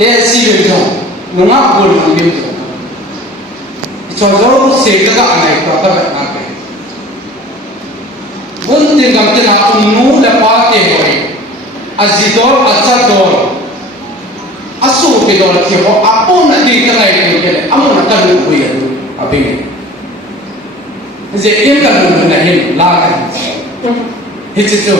để xin được nó ngáp buồn làm việc cho dấu sẽ cái gạo này có các bạn làm cái vốn tiền cầm tiền nào cũng nú là bao tiền rồi azidor azador asu cái đó là kiểu họ apun là đi cái này cái này amun là cần được quyền ở bên này dễ yên cần được là hiện la cái hết chưa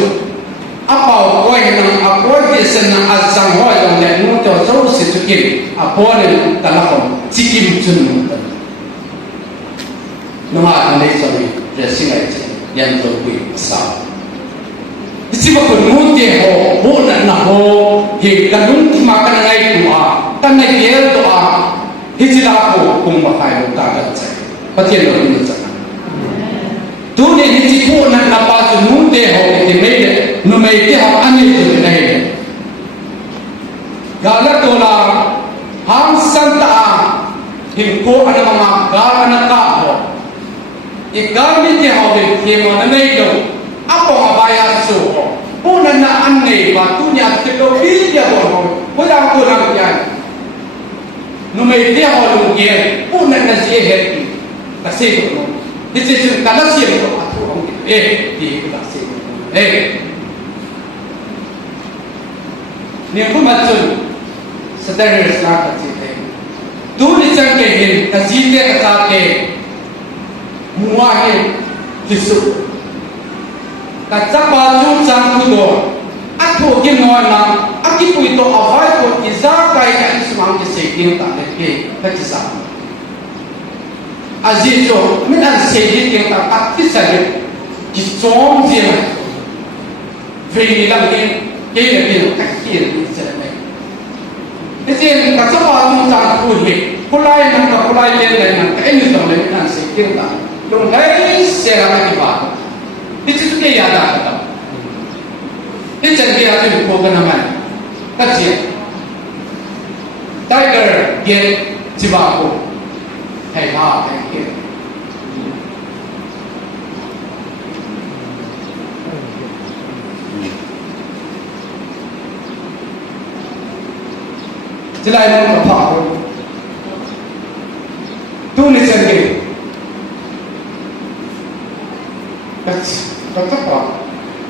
apa kau yang apa dia senang azang hoa yang lain nu tu jauh sesuatu apa ni telefon cikim cun nama anda sorry dressing aja yang terbuat besar. Siapa pun mungkin ho, bukan nak ho, yang kadang makan ngai doa, kan ngai dia doa, hijrah aku pun makai doa kan saya, pasti lo ini jangan. Tu ni hijrah nak napa tu mungkin ho, itu mede, nu mede ho ane tu naik. Galak dola, ham santa, hingko ada mama, gar anak kau. Ikan ni dia ho, dia mana naik tu. Apa abaya so? Puna na aneh, batunya kita dia bohong. Bukan tu nak kian. Numai dia orang kian. Puna na sih hati. Kasih tu. Di sini kalau sih tu aku orang dia kasih. Ni aku macam sedang reslah kasih. Tu ni cangkeh kasih dia kata muahin tisu. Kacak baju cangkudo, aku gimana nak, aku itu awal tu izah kaya Islam kesekian tak lagi kecisa. Azizo, mana sekian tak aktif saja, kisah dia, faham lagi, kaya dia kacir saja. Jadi kacak baju cangkudo, kulai nak kulai lain, ini semua mana sekian tak, lombai serang kita. Itu juga ada kita. Ini jadi ada di bukan nama. Kecil. Tiger dia jiwaku. Hei ha, hei. Jelai nama apa? Tu ni jadi. Tetap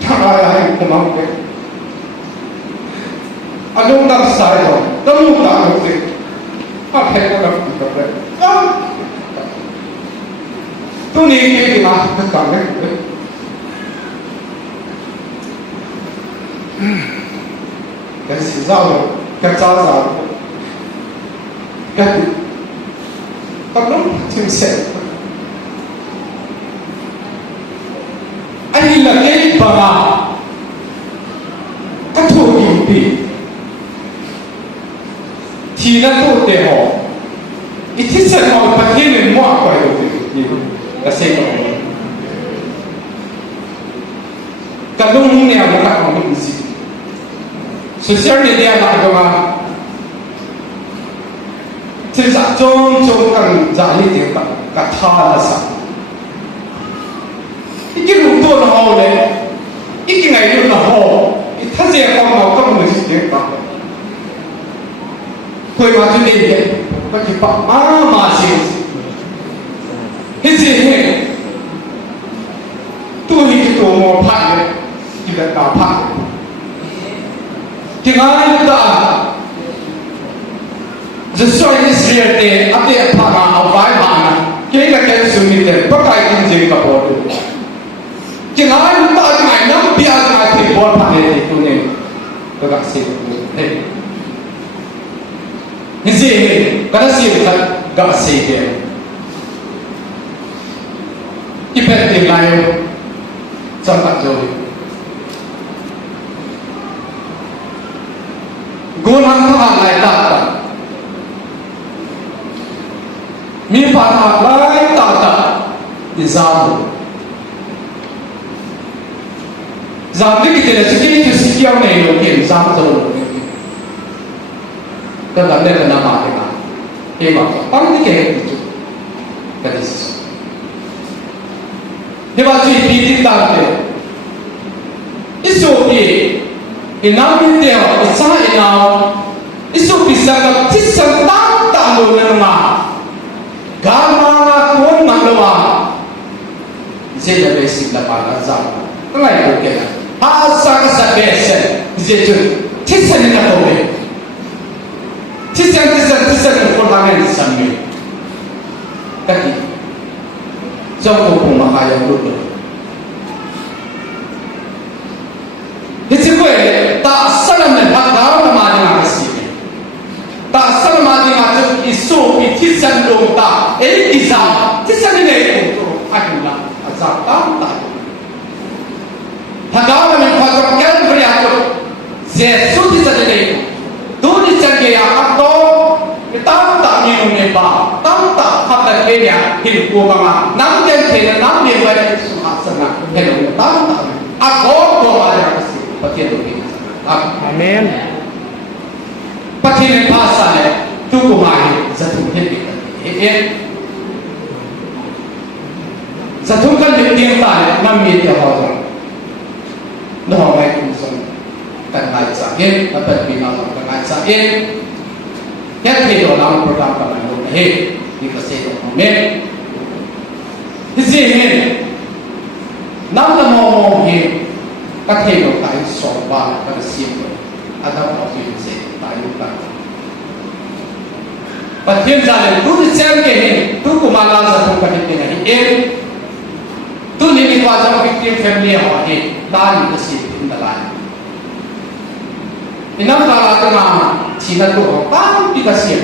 tak ada yang tenang ke. Adung tak saya, temu tak ngerti. Apa yang orang kita buat? Tu ni kita nak kekang ke. Kasi zau, kacau, kasi tak belum selesai. Anh là cái bà các thủ điểm bị thì nó tốt để họ ít thiết sản họ phát hiện đến mọi quầy đầu tiên là xây dựng cả đông nghèo nó là còn những gì social media là cái mà trên giả trong cần giả lý tiếng cả tha là sao cái lục tôi là hồ đấy, cái ngày luôn là hồ, cái thắt dây con màu các người chỉ tiếng bảo, quay vào trên đây vậy, có chỉ bảo mà gì, cái gì thế, tôi thì cái tổ mồ phai đấy, chỉ là đào phai, thì ngay lúc đó, rồi sau cái sự kiện áp lực phá mà ở vai mà, cái là cái sự kiện bất kỳ cái gì cả bộ jangan lupa jangan nak biar jangan terbuat pada itu ni, tak sih. Ni sih, kalau sih tak sih dia. Ibarat yang lain, sangat jauh. Guna Tuhan lain tak. Mifat lain tak. Izah. Giảm cái gì là cái sự kiêu này điều khiển giảm rồi, các bạn đây là nằm ở đây mà, khi mà tăng cái gì cái gì, thế mà chỉ biết tăng đấy, ít số gì, cái nào biết điều, ít sao ít nào, ít số biết sangat tisan tak tahu nama gama pun mandawa jadi basic lapan azam kenapa itu asa kesabesen jadi tisan ini apa boleh tisan perlahan sambil kaki jauh pun makaya dulu Hizib tak salam dan hakam nama dengan kasih. Tak salam dengan isu itisan dong tak. Izam tisan ini untuk akhirnya azab tak. Hakam dengan faktor kan beriatur. Zesu tisan ini. Dua tisan kaya atau tak minum lebar, tak kata kaya hidup bapa. Nampak kaya nampak baik semua senang. Hidup tak. Aku ada kasih. Amin. Pakai bahasa ni, tu kumai satu hidup. Satu kan dia tak nampak dia orang. Dah mai kumsum kan mai sakit, dapat bina kan mai sakit. Yang hidup dalam program kamu ni, di pasal amin. Di sini, nama mau ni. Các thầy của tại sổ ba các siêu ada bảo hiểm sẽ tại lúc đó và thiên gia là tu đi xem cái này tu cũng mang ra không phải cái này em tu nên đi qua trong cái team family họ thì đa những cái gì cũng là thì năm ta là cái mà chỉ là tu họ ba cái cái siêu